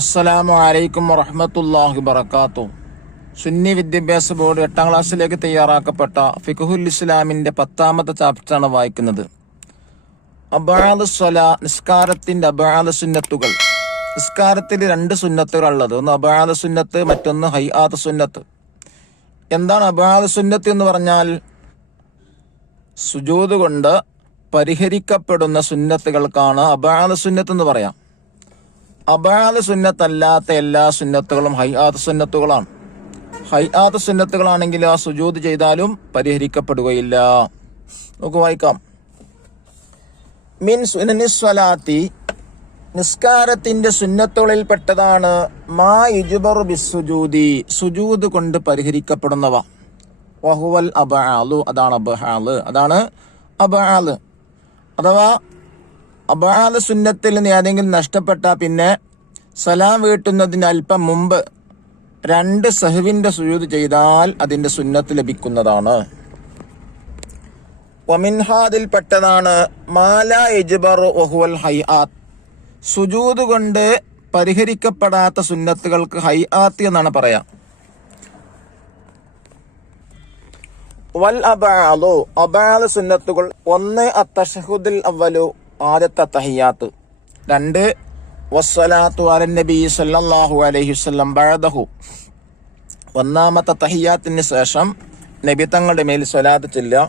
അസ്സലാമു അലൈക്കും വറഹ്മത്തുള്ളാഹി വബറകാതുഹു. സുന്നി വിദ്യാഭ്യാസ ബോർഡ് 8ാം ക്ലാസ്സിലേക്ക് തയ്യാറാക്കപ്പെട്ട ഫിഖ്ഹുൽ ഇസ്ലാമിന്റെ 10ാമത്തെ ചാപ്റ്ററാണ് വായിക്കുന്നത്. അബഅദ് സ്വലാ, നിസ്കാരത്തിന്റെ അബഅദ് സുന്നത്തുകൾ. നിസ്കാരത്തിൽ 2 സുന്നത്തുകളുള്ളത്. ഒന്ന് അബഅദ് സുന്നത്ത്, മറ്റൊന്ന് ഹൈആത്ത് സുന്നത്ത്. എന്താണ് അബഅദ് സുന്നത്ത് എന്ന് പറഞ്ഞാൽ? സുജൂദ് കൊണ്ട് പരിഹരിക്കപ്പെടുന്ന സുന്നത്തുകൾക്കാണ് അബഅദ് സുന്നത്ത് എന്ന് പറയാം. അബഅദ് സുന്നത്തല്ലാത്ത എല്ലാ സുന്നത്തുകളും ഹൈആത്ത് സുന്നത്തുകളാണ്. ഹൈആത്ത് സുന്നത്തുകളാണെങ്കിൽ ആ സുജൂദ് ചെയ്താലും പരിഹരിക്കപ്പെടുകയില്ല. നമുക്ക് വായിക്കാം. മിൻ സുനനിസ് സ്വലാത്തി, നിസ്കാരത്തിന്റെ സുന്നത്തുകളിൽപ്പെട്ടതാണ് മാ യുജ്ബറു ബിസ്സുജൂദി, സുജൂദ് കൊണ്ട് പരിഹരിക്കപ്പെടുന്നവ. വഹുവൽ അബഅദ്, അതാണ് അബഅദ്. അഥവാ അബഅദ് സുന്നത്തിൽ നിന്ന് ഏതെങ്കിലും നഷ്ടപ്പെട്ട പിന്നെ സലാം വീട്ടുന്നതിന് അല്പം മുമ്പ് 2 സഹ്വിന്റെ സുജൂദ് ചെയ്താൽ അതിന്റെ സുന്നത്ത് ലഭിക്കുന്നതാണ്. വമിൻഹാദിൽപ്പെട്ടതാണ് മാലാ യജ്ബറു വഹുവൽ ഹൈആത്ത്, സുജൂദ് കൊണ്ട് പരിഹരിക്കപ്പെടാത്ത സുന്നത്തുകൾക്ക് ഹൈആത്ത് എന്നാണ് പറയാം. വൽ അബഅദു, അബഅദ് സുന്നത്തുകൾ: 1 അത്തശഹുദുൽ അവ്വലു, ആദ്യത്തെ തഹിയ്യാത്ത്. 2 വസ്സലാത്തു അലൻ നബി സല്ലല്ലാഹു അലൈഹി വസല്ലം ബഅദഹു, 1ാമത്തെ തഹിയ്യാത്തിന് ശേഷം നബി തങ്ങളുടെ മേൽ സ്വലാത്ത് ചൊല്ലുക.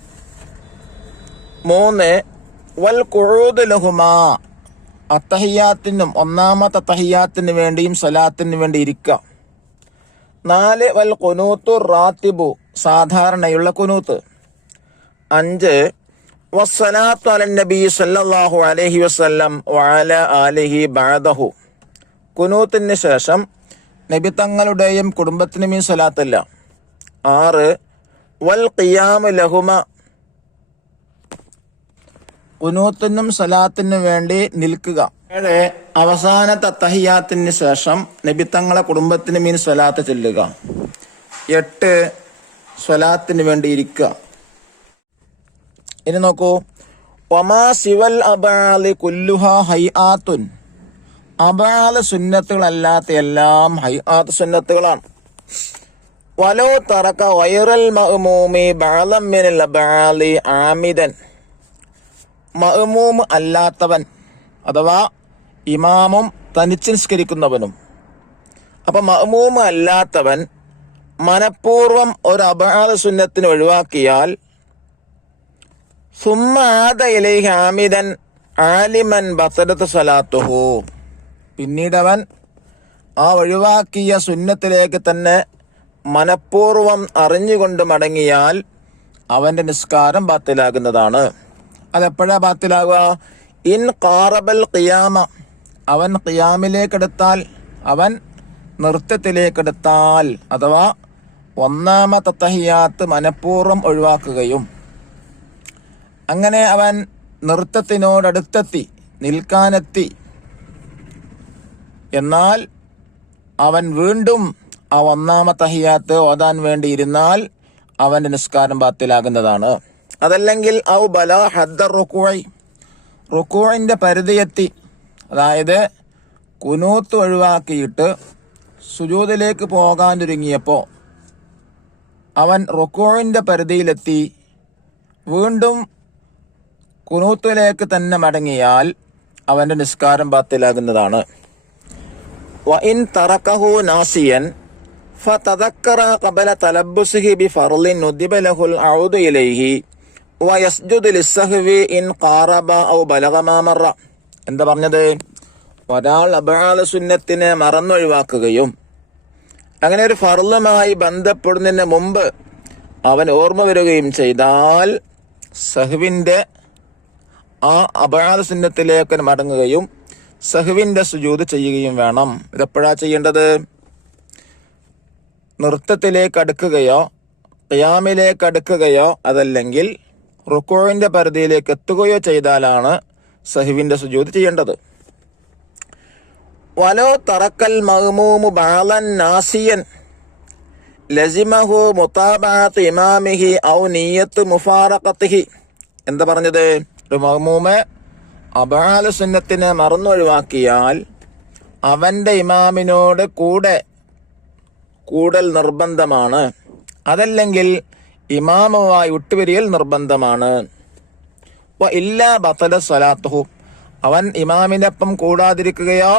3 വൽ ഖുഊദ് ലഹുമാ, അത്തഹിയ്യാത്തിനും 1ാമത്തെ തഹിയ്യാത്തിന് വേണ്ടിയും സ്വലാത്തിന് വേണ്ടി ഇരിക്കുക. 4 വൽ ഖുനൂത്തു റാത്തിബു, സാധാരണയുള്ള കുനൂത്ത്. 5 വസ്സലാത്തു അലൻ നബി സല്ലല്ലാഹു അലൈഹി വസല്ലം വഅല ആലിഹി ബഅദഹു, കുനൂത്തിന് ശേഷം നബി തങ്ങളുടെയും കുടുംബത്തിനും സ്വലാത്തില്ല. 6 വൽ ഖിയാമു ലഹുമ, കുനൂത്തിനും സ്വലാത്തിനും വേണ്ടി നിൽക്കുക. 7 അവസാനത്തെ തഹിയ്യാത്തിന് ശേഷം നബി തങ്ങളെ കുടുംബത്തിന് മീൻ സ്വലാത്ത് ചൊല്ലുക. 8 സ്വലാത്തിന് വേണ്ടി ഇരിക്കുക. ഇനി നോക്കൂ. വമാ സിവൽ അബഅദ് കുല്ലുഹാ ഹൈആത്തുൻ, അബഅദ് സുന്നത്തുകളല്ലാത്ത എല്ലാം ഹൈആത്ത് സുന്നത്തുകളാണ്. വലോ തറക ഗൈറൽ മഅ്മൂമി ബഅദൻ മിനൽ അബഅദ് ആമിദൻ, മഅ്മൂം അല്ലാത്തവൻ അഥവാ ഇമാമും തനിച്ച് നിസ്കരിക്കുന്നവനും. അപ്പൊ മഅ്മൂം അല്ലാത്തവൻ മനഃപൂർവം ഒരു അബഅദ് സുന്നത്തിന് ഒഴിവാക്കിയാൽ സുമ്മ ആദ ഇലൈഹി ആമിദൻ ആലിമൻ ബതലത സ്വലാത്തുഹു, പിന്നീടവൻ ആ ഒഴിവാക്കിയ സുന്നത്തിലേക്ക് തന്നെ മനഃപൂർവം അറിഞ്ഞുകൊണ്ട് മടങ്ങിയാൽ അവന്റെ നിസ്കാരം ബാത്തിലാകുന്നതാണ്. അതെപ്പോഴാ ബാത്തിലാകുക? ഇൻ ഖാറബൽ ഖിയാമ, അവൻ ഖിയാമിലേക്കെടുത്താൽ, അവൻ നൃത്തത്തിലേക്കെടുത്താൽ, അഥവാ 1ാമത്തെ തഹിയ്യാത്ത് മനഃപൂർവ്വം ഒഴിവാക്കുകയും അങ്ങനെ അവൻ നൃത്തത്തിനോടടുത്തെത്തി, നിൽക്കാനെത്തി, എന്നാൽ അവൻ വീണ്ടും ആ 1ാമത്തെ തഹിയ്യാത്ത് ഓതാൻ വേണ്ടി ഇരുന്നാൽ അവന്റെ നിസ്കാരം ബാത്തിലാകുന്നതാണ്. അതല്ലെങ്കിൽ ഔ ബലാ ഹദ്ദ റുകൂഇ, റുകൂഇന്റെ പരിധിയെത്തി, അതായത് കുനൂത്ത് ഒഴിവാക്കിയിട്ട് സുജൂദിലേക്ക് പോകാനൊരുങ്ങിയപ്പോൾ അവൻ റുകൂഇന്റെ പരിധിയിലെത്തി, വീണ്ടും കുനൂത്തിലേക്ക് തന്നെ മടങ്ങിയാൽ അവന്റെ നിസ്കാരം ബാത്തിലാകുന്നതാണ്. വഇൻ തറകഹു നാസിയൻ ഫതദക്കറ ഖബല തലബ്ബുസിഹി ബിഫർളിൻ നുദിബ ലഹുൽ ഔദു ഇലൈഹി വയസ്ജുദു ലിസ്സഹ്വി ഇൻ ഖാറബ ഔ ബലഗ മാ മറ. എന്താ പറഞ്ഞത്? ഒരാൾ അബഅദ് സുന്നത്തിനെ മറന്നൊഴിവാക്കുകയും അങ്ങനെ ഒരു ഫർളുമായി ബന്ധപ്പെടുന്നതിന് മുമ്പ് അവൻ ഓർമ്മ വരികയും ചെയ്താൽ സഹ്വിന്റെ ആ അബഅദ് സുന്നത്തിലേക്ക് മടങ്ങുകയും സഹ്വിന്റെ സുജൂദ് ചെയ്യുകയും വേണം. ഇതെപ്പോഴാ ചെയ്യേണ്ടത്? നൃത്തത്തിലേക്ക് അടുക്കുകയോ ഖിയാമിലേക്ക് അടുക്കുകയോ അതല്ലെങ്കിൽ റുകൂഇന്റെ പരിധിയിലേക്ക് എത്തുകയോ ചെയ്താലാണ് സഹ്വിന്റെ സുജൂദ് ചെയ്യേണ്ടത്. വലോ തറക്കൽ മഅ്മൂമു ബഅദൻ നാസിയൻ ലസിമഹു മുതാബഅത്ത് ഇമാമിഹി ഔ നിയ്യത്ത് മുഫാറഖത്തിഹി. എന്താ പറഞ്ഞത്? ഒരു മഅ്മൂമ് അബഅദ് സുന്നത്തിനെ മറന്നൊഴിവാക്കിയാൽ അവന്റെ ഇമാമിനോട് കൂടൽ നിർബന്ധമാണ്. അതല്ലെങ്കിൽ ഇമാമുമായി വിട്ടുപിരിയൽ നിർബന്ധമാണ്. ഇല്ലാ ബത്തല സ്വലാത്തുഹു, അവൻ ഇമാമിനൊപ്പം കൂടാതിരിക്കുകയോ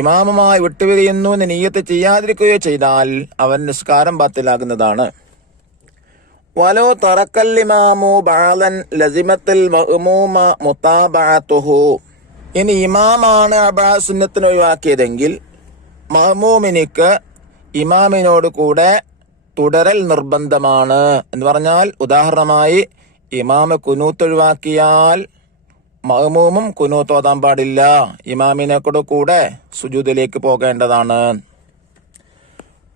ഇമാമുമായി വിട്ടുപിരിയുന്നു എന്ന് നിയ്യത്ത് ചെയ്യാതിരിക്കുകയോ ചെയ്താൽ അവൻ നിസ്കാരം ബാത്തിലാകുന്നതാണ്. വലോ തറക്കൽ ഇമാമു ബഅദൻ ലസിമത്തുൽ മഅ്മൂമ മുതാബഅതുഹു, ഇനി ഇമാമാണ് അബഅദ് സുന്നത്തിനെ ഒഴിവാക്കിയതെങ്കിൽ മഅ്മൂമിനിക്ക് ഇമാമിനോട് കൂടെ തുടരൽ നിർബന്ധമാണ് എന്ന് പറഞ്ഞാൽ, ഉദാഹരണമായി ഇമാമ് കുനൂത്ത് ഒഴിവാക്കിയാൽ മഅ്മൂമും കുനൂത്ത് ഓതാൻ പാടില്ല, ഇമാമിനെ കൂടെ സുജൂദിലേക്ക് പോകേണ്ടതാണ്.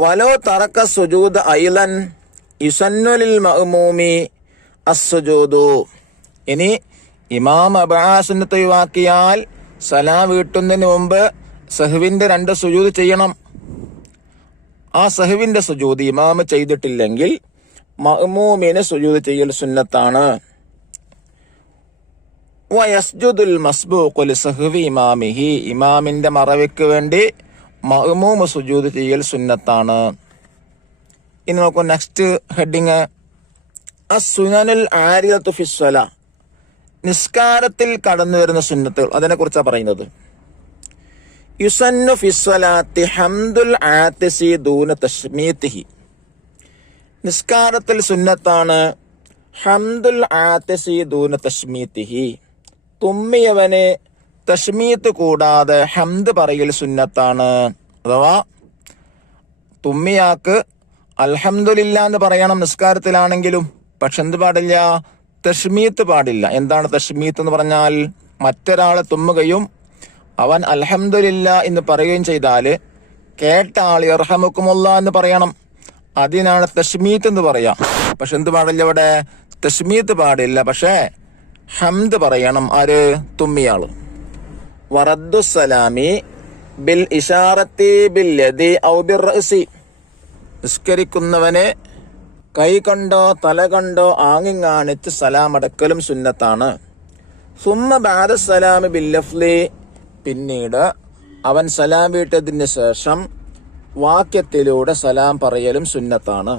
വലോ തറക്ക സുജൂദ് ഐലൻ യുസന്നു ലിൽ മഅ്മൂമി അസ്സുജൂദു, ഇനി ഇമാം അബഅദ് സുന്നത്ത് ഒഴിവാക്കിയാൽ സലാം വീട്ടുന്നതിന് മുമ്പ് സഹ്വിന്റെ 2 സുജൂദ് ചെയ്യണം. ആ സഹ്വിന്റെ സുജൂദ് ഇമാം ചെയ്തിട്ടില്ലെങ്കിൽ മഅ്മൂമിന് സുജൂദ് ചെയ്യൽ സുന്നത്താണ്. വയസ്ജുദുൽ മസ്ബൂഖു ലിസഹ്വി ഇമാമിഹി, ഇമാമിന്റെ മറവിക്ക് വേണ്ടി മഅ്മൂം സുജൂദ് ചെയ്യൽ സുന്നത്താണ്. ഇനി നോക്കൂ നെക്സ്റ്റ് ഹെഡിങ്, അസ്സുനനുൽ ആരിദത്തു ഫിസ്സലാ, നിസ്കാരത്തിൽ കടന്നു വരുന്ന സുന്നത്തുകൾ, അതിനെ കുറിച്ചാണ് പറയുന്നത്. യുസന്നു ഫിസ്സലാത്തി ഹംദുൽ ആതിസി ദൂന തശ്മീതിഹി, നിസ്കാരത്തിൽ സുന്നത്താണ് ഹംദുൽ ആതിസി ദൂന തശ്മീതിഹി, തുമ്മിയവനെ തശ്മീത്ത് കൂടാതെ ഹംദ് പറയൽ സുന്നത്താണ്. അഥവാ തുമ്മിയാക്ക് അൽഹംദുലില്ലാ എന്ന് പറയണം നിസ്കാരത്തിലാണെങ്കിലും, പക്ഷെ എന്ത് പാടില്ല, തശ്മീത്ത് പാടില്ല. എന്താണ് തശ്മീത്ത് എന്ന് പറഞ്ഞാൽ, മറ്റൊരാളെ തുമ്മുകയും അവൻ അൽഹംദുലില്ലാ എന്ന് പറയുകയും ചെയ്താൽ കേട്ട ആൾ യർഹമുക്കുമുല്ലാ എന്ന് പറയണം. അതിനാണ് തശ്മീത്ത് എന്ന് പറയാം. പക്ഷെ എന്ത് പാടില്ല, ഇവിടെ തശ്മീത്ത് പാടില്ല, പക്ഷേ ഹംദ് പറയണം. ആര്? തുമ്മിയാള്. വറദ്ദു സലാമി ബിൽ ഇഷാറത്തി ബിൽ യദി ഔ ബിർ റഅസി, നിസ്കരിക്കുന്നവനെ കൈ കൊണ്ടോ തല കൊണ്ടോ ആങ്ങിങ്ങാണിച്ച് സലാം അടക്കലും സുന്നത്താണ്. സുമ്മ ബഅദ സലാമി ബിൽ ലഫ്ലി, പിന്നീട് അവൻ സലാം വീട്ടതിന് ശേഷം വാക്യത്തിലൂടെ സലാം പറയലും സുന്നത്താണ്.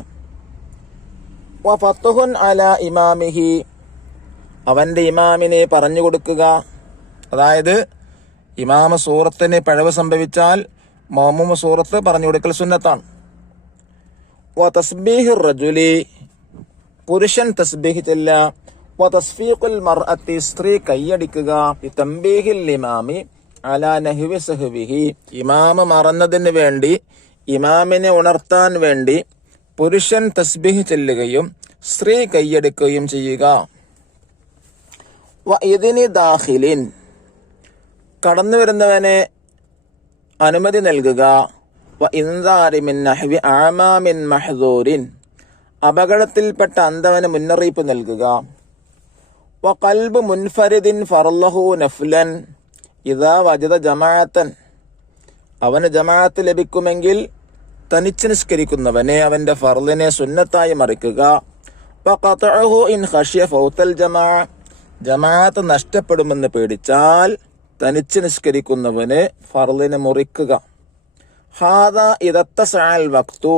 വഫത്ഹുൻ അലാ ഇമാമിഹി, അവന്റെ ഇമാമിനെ പറഞ്ഞു കൊടുക്കുക. അതായത് ഇമാമ സൂറത്തിന് പിഴവ് സംഭവിച്ചാൽ മഅ്മൂം സൂറത്ത് പറഞ്ഞു കൊടുക്കൽ സുന്നത്താണ്. വതസ്ബീഹു റജുലി, പുരുഷൻ തസ്ബീഹ് ചെല്ല. വതസ്ഫീഖുൽ മർഅത്തി, സ്ത്രീ കൈയടിക്കുക. ബിതംബീഹിൽ ഇമാമി അലാ നഹ്വി സഹ്വിഹി, ഇമാമ മറന്നതിന് വേണ്ടി ഇമാമിനെ ഉണർത്താൻ വേണ്ടി പുരുഷൻ തസ്ബീഹ് ചെല്ലുകയും സ്ത്രീ കൈയടിക്കുകയും ചെയ്യുക. വഇദ്നി ദാഖിലിൻ, കടന്നു വരുന്നവനെ അനുമതി നൽകുക. വഇൻദാരി മിൻ നഹ്വി അഅമാ മിൻ മഹ്ദൂരിൻ, അപകടത്തിൽപ്പെട്ട അന്ധവന് മുന്നറിയിപ്പ് നൽകുക. വഖൽബു മുൻഫരിദിൻ ഫർളഹു നഫ്ലൻ ഇദാ വജദ ജമാഅത്തൻ, അവന് ജമാഅത്ത് ലഭിക്കുമെങ്കിൽ തനിച്ച് നിസ്കരിക്കുന്നവനെ അവന്റെ ഫർളിനെ സുന്നത്തായി മറിക്കുക. വഖതഉഹു ഇൻ ഖശിയ ഫൗതൽ ജമാഅ, ജമാഅത്ത് നഷ്ടപ്പെടുമെന്ന് പേടിച്ചാൽ തനിച്ച് നിസ്കരിക്കുന്നവന് ഫർളിനെ മുറിക്കുക. ഹാദാ ഇദത്തസഅൽ വഖ്തു,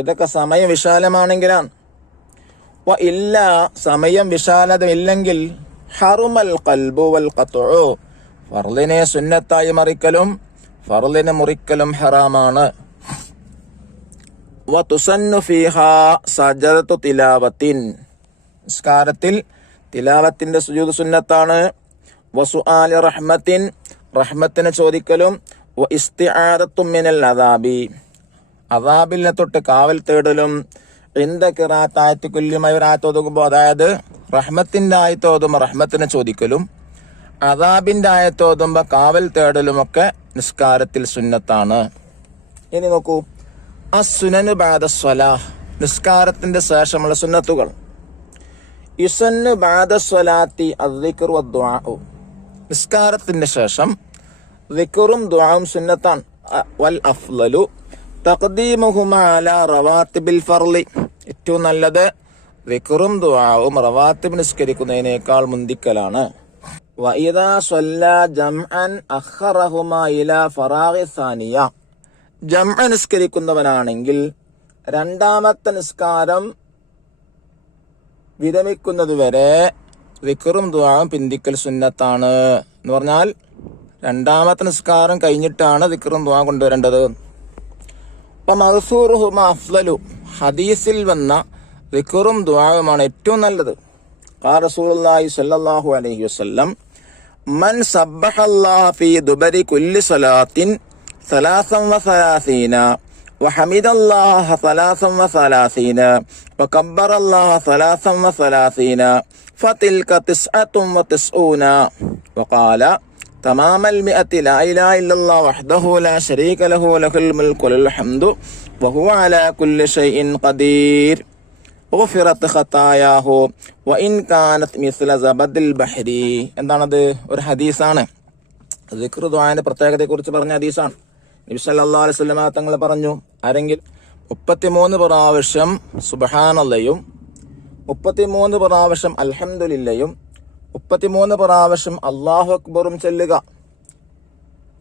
ഇതൊക്കെ സമയം വിശാലമാണെങ്കിലാണ്. വ ഇല്ല, സമയം വിശാലതയില്ലെങ്കിൽ ഹറുമൽ ഖൽബു വൽ ഖത്ഉ, ഫർളിനെ സുന്നത്തായി മറിക്കലും ഫർളിനെ മുറിക്കലും ഹറാമാണ്. വ തുസന്നു ഫീഹാ സജദതു തിലാവത്തിൻ, നിസ്കാരത്തിൽ തിലാവത്തിന്റെ സുജൂദ് സുന്നത്താണ്. വസുആലി റഹ്മത്തിൻ, റഹ്മത്തിനെ ചോദിക്കലും. വ ഇസ്തിആദത്തു മിനൽ അദാബി, അദാബിനെ തൊട്ട് കാവൽ തേടലും. ഇന്ദ ഖിറാഅത്ത് ആയത്ത് കുല്ലുമായി ഒരു ആയത്ത് ഓതുമ്പോൾ, അതായത് റഹ്മത്തിന്റെ ആയത്ത് ഓതുമ്പോൾ റഹ്മത്തിനെ ചോദിക്കലും അദാബിന്റെ ആയത്ത് ഓതുമ്പോൾ കാവൽ തേടലും ഒക്കെ നിസ്കാരത്തിൽ സുന്നത്താണ്. ഇനി നോക്കൂ, അസ്സുനനു ബഅദ സ്വലാഹ്, നിസ്കാരത്തിന്റെ ശേഷമുള്ള സുന്നത്തുകൾ. യുസന്നു ബഅദ സ്വലാത്തി അദ്ദിക്റു വദ്ദുആഉ, നിസ്കാരത്തിന്റെ ശേഷം ദിക്റും ദുആവും സുന്നത്താണ്. വൽ അഫ്ളലു തഖ്ദീമുഹുമാ അലാ റവാത്തിബിൽ ഫർളി, ഏറ്റവും നല്ലത് ദിക്റും ദുആവും റവാത്തിബ് നിസ്കരിക്കുന്നതിനേക്കാൾ മുന്തിക്കലാണ്. വഇദാ സ്വല്ലാ ജംഅൻ അഖറഹുമാ ഇലാ ഫറാഗി സാനിയ. ജംഅ നിസ്കരിക്കുന്നവനാണെങ്കിൽ രണ്ടാമത്തെ നിസ്കാരം വിരമിക്കുന്നതുവരെ ദിക്റും ദുആയും പിന്തിക്കൽ സുന്നത്താണ്. എന്ന് പറഞ്ഞാൽ രണ്ടാമത്തെ നിസ്കാരം കഴിഞ്ഞിട്ടാണ് ദിക്റും ദുആ കൊണ്ടുവരേണ്ടത്. മഗ്സൂറുഹുമാ അഫ്ളലു, ഹദീസിൽ വന്ന ദിക്റും ദുആയുമാണ് ഏറ്റവും നല്ലത്. ഖാല റസൂലുള്ളാഹി സ്വല്ലല്ലാഹു അലൈഹി വസല്ലം മൻ സബ്ബഹല്ലാഹ ഫീ ദുബരി കുല്ലി സ്വലാത്തിൻ 33 വഹമിദല്ലാഹ 33 വകബ്ബറല്ലാഹ 33 ഫതിൽക 99 വഖാല തമാമൽ മിഅത്തി ലാ ഇലാഹ ഇല്ലല്ലാഹു വഹ്ദഹു ലാ ശരീക ലഹു ലഹുൽ മുൽക്കു വലൽ ഹംദു വഹുവ അലാ കുല്ലി ഷൈഇൻ ഖദീർ ഗുഫിറത് ഖതായാഹു വഇൻ കാനത് മിസ്ല സബദിൽ ബഹരി. എന്താണത്? ഒരു ഹദീസാണ്. ദിക്ർ ദുആന്റെ പ്രത്യേകതയെക്കുറിച്ച് പറഞ്ഞ ഹദീസാണ്. നബി സല്ലല്ലാഹു അലൈഹി വസല്ലം തങ്ങൾ പറഞ്ഞു, ആരെങ്കിലും 33 പ്രാവശ്യം സുബ്ഹാനല്ലയും 33 പ്രാവശ്യം അൽഹംദുലില്ലയും 33 പ്രാവശ്യം അല്ലാഹു അക്ബറും ചൊല്ലുക,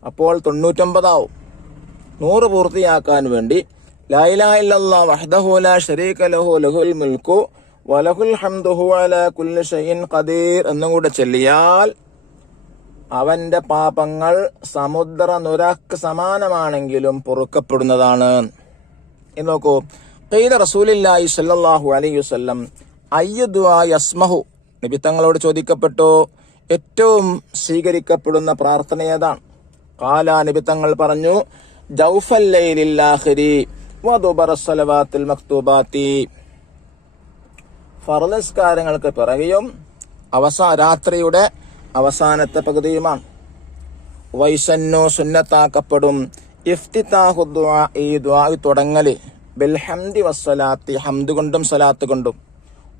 അപ്പോൾ 99 ആവും. 100 പൂർത്തിയാക്കാൻ വേണ്ടി ലാ ഇലാഹ ഇല്ലല്ലാഹു വഹ്ദഹു ലാ ശരീക ലഹു ലഹുൽ മുൽക്കു വലഹുൽ ഹംദു വഹുവ അലാ കുല്ലി ഷൈഇൻ ഖദീർ എന്നും കൂടെ ചൊല്ലിയാൽ അവന്റെ പാപങ്ങൾ സമുദ്ര നുരക്ക് സമാനമാണെങ്കിലും പൊറുക്കപ്പെടുന്നതാണ്. എന്ന് നോക്കൂ, ഖീല റസൂലുള്ളാഹി സ്വല്ലല്ലാഹു അലൈഹി വസല്ലം അയ്യു ദുആ യസ്മഹു. നബി തങ്ങളോട് ചോദിക്കപ്പെട്ടു, ഏറ്റവും സ്വീകരിക്കപ്പെടുന്ന പ്രാർത്ഥന ഏതാണ്? ഖാല, നബി തങ്ങൾ പറഞ്ഞു, ജൗഫൽ ലൈലിൽ ആഖിരി വദുബറ സ്വലവാത്തിൽ മക്തൂബാത്തി. ഫർള് നിസ്കാരങ്ങൾക്ക് പിറകെയും രാത്രിയുടെ അവസാനത്തെ പകുതിയുമാണ്. വൈസന്നു സുന്നത്താക്കപ്പെടും ഇഫ്തിതാഹു ദുആ, ഈ ദുആ തുടങ്ങല് ബിൽ ഹംദി വസ്സലാത്തി, ഹംദ് കൊണ്ടും സലാത്ത് കൊണ്ടും,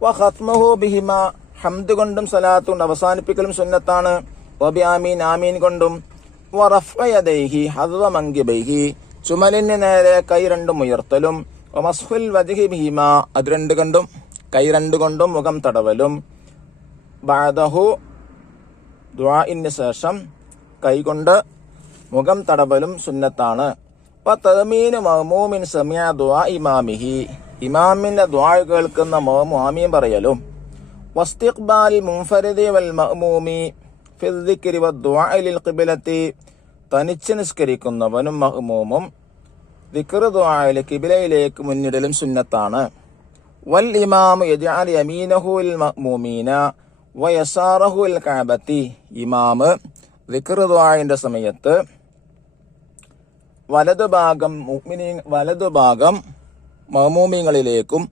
വഖത്മുഹു ബിഹിമാ, ഹംദ് കൊണ്ടും സലാത്ത് കൊണ്ട് അവസാനിപ്പിക്കലും സുന്നത്താണ്, വബി ആമീൻ, ആമീൻ കൊണ്ടും, വറഫ്അ യദൈഹി ഹദ്വ മൻകിബൈഹി, ചുമലിന് നേരെ കൈ രണ്ടും ഉയർത്തലും, വമസ്ഹുൽ വജ്ഹി ബിഹിമാ, അത് രണ്ട് കൊണ്ടും കൈ രണ്ട് കൊണ്ടും മുഖം തടവലും, ബഅദഹു, ദുആഇന് ശേഷം കൈകൊണ്ട് മുഖം തടവലും സുന്നത്താണ്. വതഅമീനു മഅ്മൂമിൻ സമിഅ ദുആ ഇമാമിഹി, ഇമാമിന്റെ ദുആ കേൾക്കുന്ന മഅ്മൂം ആമീൻ പറയലും, വസ്തിഖ്ബാൽ മുൻഫരിദി വൽ മഅ്മൂമി ഫിൽ ദിക്രി വദ്ദുആ ലിൽ ഖിബ്ലത്തി, തനിച്ച് നിസ്കരിക്കുന്നവനും മഅ്മൂമും ദിക്ർ ദുആയിൽ ഖിബ്ലയിലേക്ക് മുന്നിടലും സുന്നത്താണ്. വൽ ഇമാമു യജ്അൽ യമീനഹു ലിൽ മഅ്മൂമീന വയസാറഹു അൽ കഅബത്തി, ഇമാമ് ദിക്ർ ദുആഇന്റെ സമയത്ത് വലതുഭാഗം മഅ്മൂമീങ്ങളിലേക്കും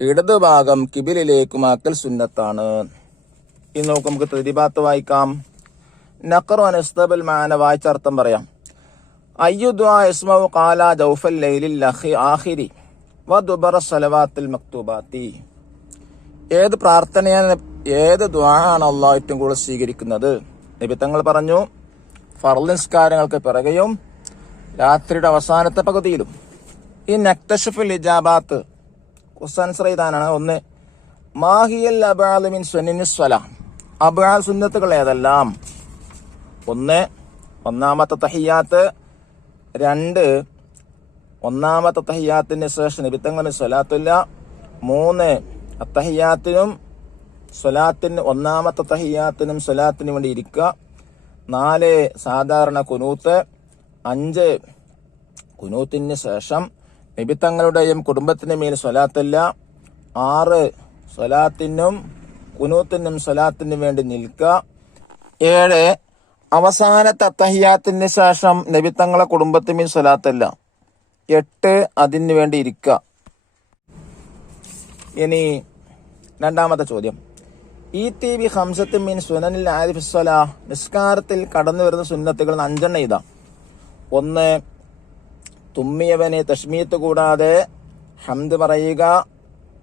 ഇടതുഭാഗം ഖിബിലയിലേക്കുമാക്കൽ സുന്നത്താണ്. ഇനി നമുക്ക് തദ്രീബാത്ത് വായിക്കാം. നഖറു അനസ്തബൽ മാന, വായിച്ചർത്ഥം പറയാം. അയ്യു ദുആ യസ്മഉ ഖാല ജൗഫൽ ലൈലിൽ ആഖിരി വദുബറ സ്വലവാത്തിൽ മക്തൂബാത്തി. ഏത് പ്രാർത്ഥനയാണ്, ഏത് ദുആ ആണ് അല്ലാഹു ഏറ്റവും കൂടുതൽ സ്വീകരിക്കുന്നത്? നബി തങ്ങൾ പറഞ്ഞു, ഫർള് നിസ്കാരങ്ങൾക്ക് പിറകെയും രാത്രിയുടെ അവസാനത്തെ പകുതിയിലും. ഈ നക്തശഫുൽ ഇജാബാത്ത് ക്വസ്റ്റ്യൻസ് എഴുതാനാണ്. ഒന്ന്, മാഹിയൽ അബ്ആദ് മിൻ സുന്നനിസ് സ്വലാ, അബ്ആദ് സുന്നത്തുകൾ ഏതെല്ലാം? ഒന്ന്, ഒന്നാമത്തെ തഹിയ്യാത്ത്. രണ്ട്, ഒന്നാമത്തെ തഹിയ്യാത്തിന് ശേഷം നബി തങ്ങളുടെ സ്വലാത്തില്ല. മൂന്ന്, അത്തഹിയ്യാത്തിനും സ്വലാത്തിന്, ഒന്നാമത്തെ തഹിയ്യാത്തിനും സ്വലാത്തിനും വേണ്ടി ഇരിക്കുക. നാല്, സാധാരണ കുനൂത്ത്. അഞ്ച്, കുനൂത്തിന് ശേഷം നബി തങ്ങളുടെയും കുടുംബത്തിൻ്റെ മേൽ സ്വലാത്തില്ല. ആറ്, സ്വലാത്തിനും കുനൂത്തിനും സ്വലാത്തിനും വേണ്ടി നിൽക്കുക. ഏഴ്, അവസാനത്തെ അത്തഹിയ്യാത്തിന് ശേഷം നബി തങ്ങളെ കുടുംബത്തിന് മേൽ സ്വലാത്തില്ല. എട്ട്, അതിന് വേണ്ടി ഇരിക്കുക. ഇനി രണ്ടാമത്തെ ചോദ്യം, ഈതി ബി ഖംസത്തി മിൻ സുനനിൽ ആരിഫി സ്വലാ, നിസ്കാരത്തിൽ കടന്നു വരുന്ന സുന്നത്തുകൾ 5 ഇതാ. ഒന്ന്, തുമ്മിയവനെ തശ്മീത്ത് കൂടാതെ ഹംദ് പറയുക.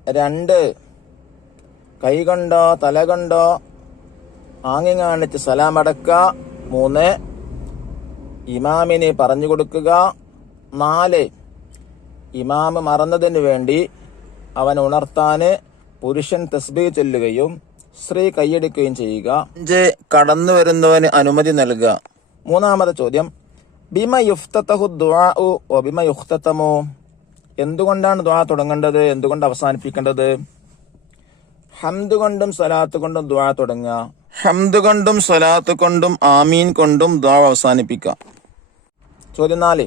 2, കൈകൊണ്ടോ തലകൊണ്ടോ ആംഗ്യം കാണിച്ച് സലാം അടക്കുക. 3, ഇമാമിന് പറഞ്ഞു കൊടുക്കുക. 4, ഇമാമ് മറന്നതിന് വേണ്ടി അവൻ ഉണർത്താന് പുരുഷൻ തസ്ബീഹ് ചൊല്ലുകയും സ്ത്രീ കൈയടിക്കുകയും ചെയ്യുക. 5 കടന്നു വരുന്നവന് അനുമതി നൽകുക. 3-ാമത്തെ ചോദ്യം, ബിമ യുഫ്തതഹു ദുആഉ വ ബിമ യുഖ്തതമു, എന്തുകൊണ്ടാണ് ദുആ തുടങ്ങേണ്ടത്, എന്തുകൊണ്ട് അവസാനിപ്പിക്കേണ്ടത്? ഹംദ് കൊണ്ടും സലാത്ത് കൊണ്ടും ദുആ തുടങ്ങുക. ഹംദ് കൊണ്ടും സലാത്ത് കൊണ്ടും ആമീൻ കൊണ്ടും ദുആ അവസാനിപ്പിക്കുക. ചോദ്യം 4,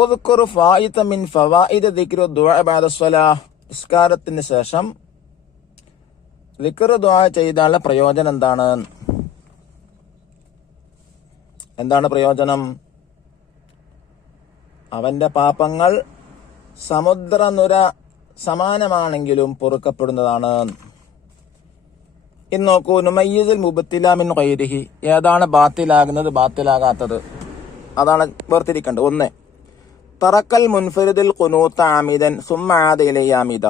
ഉദ്കുർ ഫായിത മിൻ ഫവായിദ ദിക്റു ദുആ ബഅദ സ്വലാഹ്, നിസ്കാരത്തിന് ശേഷം ദിക്ർ ദുആ ചെയ്താലുള്ള പ്രയോജനം എന്താണ്? എന്താണ് പ്രയോജനം? അവന്റെ പാപങ്ങൾ സമുദ്രനുര സമാനമാണെങ്കിലും പൊറുക്കപ്പെടുന്നതാണ്. ഇന്ന് നോക്കൂ, നുമയ്യിസുൽ മുബ്തില മിൻ ഗൈരിഹി, ഏതാണ് ബാത്തിലാകുന്നത് ബാത്തിലാകാത്തത്, അതാണ് വേർതിരിക്കേണ്ടത്. 1, തറക്കൽ മുൻഫരിദിൽ ഖുനൂത ആമിദൻ സുമ്മ ആദ ഇലൈഹി ആമിദ,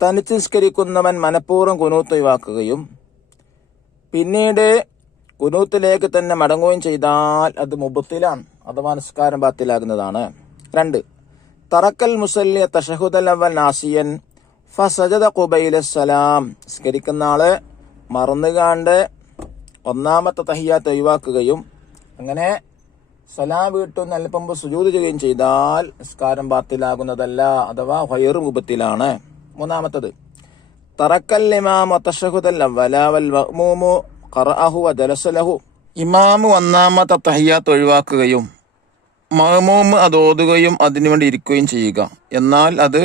തനിച്ച് നിസ്കരിക്കുന്നവൻ മനഃപൂർവ്വം ഖുനൂത്ത് ഒഴിവാക്കുകയും പിന്നീട് ഖുനൂത്തിലേക്ക് തന്നെ മടങ്ങുകയും ചെയ്താൽ അത് മുബ്തിലാണ്, അഥവാ നിസ്കാരം ബാത്തിലാകുന്നതാണ്. 2, തറക്കൽ മുസല്ലി തശഹുദൽ അവൽ നാസിയൻ ഫസജദ ഖുബൈല സലാം, നിസ്കരിക്കുന്ന ആള് മറന്നുകാണ്ട് 1-ാമത്തെ തഹിയ്യാത്ത് ഒഴിവാക്കുകയും അങ്ങനെ സലാം വീട്ടുന്ന അല്പം സുജൂദ് ചെയ്യുകയും ചെയ്താൽ നിസ്കാരം ബാത്തിലാകുന്നതല്ല, അഥവാ ഗൈറു മുബ്തിലാണ്. 3-ാമത്തത്, തറക്കൽ ഇമാം തശഹുദൽ അവല വൽ മഅ്മൂമു ഖറഅഹു വ ജലസ ലഹു, ഇമാം 1-ാമത്തെ തഹിയ്യാത്ത് ഒഴിവാക്കുകയും മഅ്മൂം അത് ഓതുകയും അതിനുവേണ്ടി ഇരിക്കുകയും ചെയ്യുക, എന്നാൽ അത്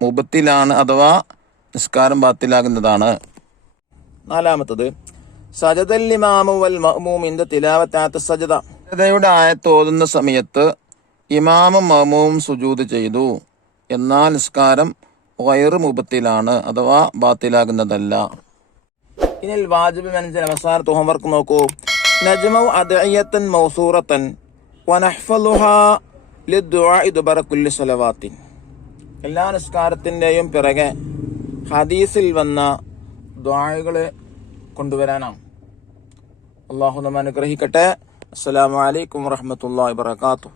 മുബ്തിലാണ്, അഥവാ നിസ്കാരം ബാത്തിലാകുന്നതാണ്. 4-ാമത്തത്, സജദൽ ഇമാമു വൽ മഅ്മൂം ഇൻദ തിലാവത്തി സജദ, സജദയുടെ ആയത്ത് ഓതുന്ന സമയത്ത് ഇമാമും മഅ്മൂമും സുജൂദ് ചെയ്തു, എന്നാൽ നിസ്കാരം ഗൈറു മുബ്തിലാണ്, അഥവാ ബാത്തിലാകുന്നതല്ല. ഇനി വാജിബ് മനസ്സിൽ അവസാനത്തെ ഹോംവർക്ക് നോക്കൂ. നജ്മു അദ്ഇയത്തൻ മൗസൂറത്തൻ വനഹ്ഫളുഹാ ലിദ്ദുആഇ ദുബറ കുല്ലി സ്വലവാത്തിൻ, എല്ലാ നിസ്കാരത്തിന്റെയും പിറകെ ഹദീസിൽ വന്ന ദുആകളെ കൊണ്ടുവരാനാണ്. അല്ലാഹു നമ്മെ അനുഗ്രഹിക്കട്ടെ. അസ്സലാമു അലൈക്കും വറഹ്മത്തുള്ളാഹി വബറകാതുഹു.